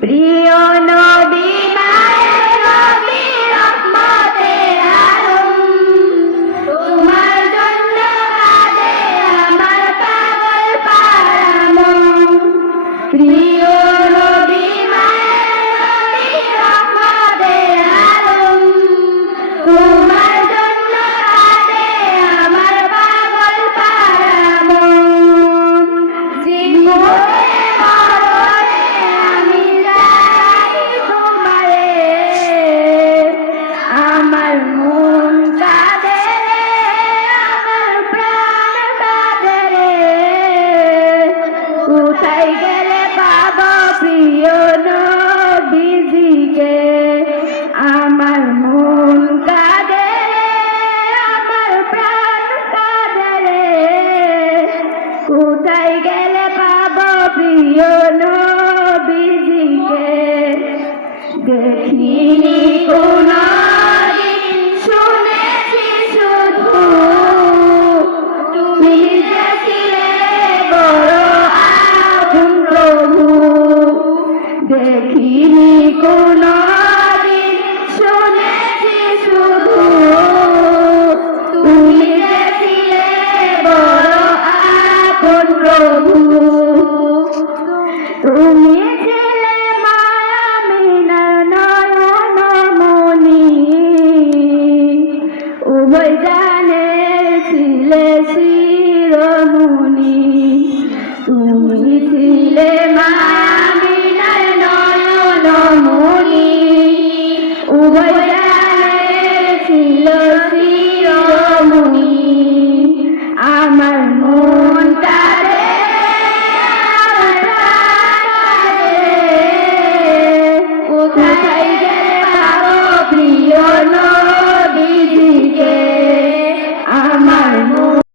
প্রিয় নবী মায়ের নবী রহমতের আলম, তোমার জন্য কাঁদে আমার পাগল পারা মন। প্রিয় নবী মায়ের নবী রহমতের আলম, তোমার জন্য কাঁদে আমার পাগল পারা মন। জীবনে মরণে আমি যাই তোমারে, আমার মন কাঁদে আমার প্রাণ কাঁদে রে। কোথায় গেলে পাবো প্রিয় নবীজিকে, আমার মন কাঁদে আমার প্রাণ কাঁদে রে। কোথায় গেলে পাবো প্রিয় নবীজিকে, দেখিনি কোনদিন শুনেছি শুধু, তুমি যে ছিলে বড় আপন প্রভু। দেখিনি কোনদিন শুনেছি শুধু, তুমি যে ছিলে বড় আপন প্রভু। তুমি ছিলে মা আমিনার নয়ন মনি, উভয় জানে ছিলে শিরোমণি। তুমি ছিলে মা আমিনার নয়ন মনি, উভয় জানে ছিল শিরোমণি। আমার মন কাঁদে আমার প্রাণ কাঁদে, কোথায়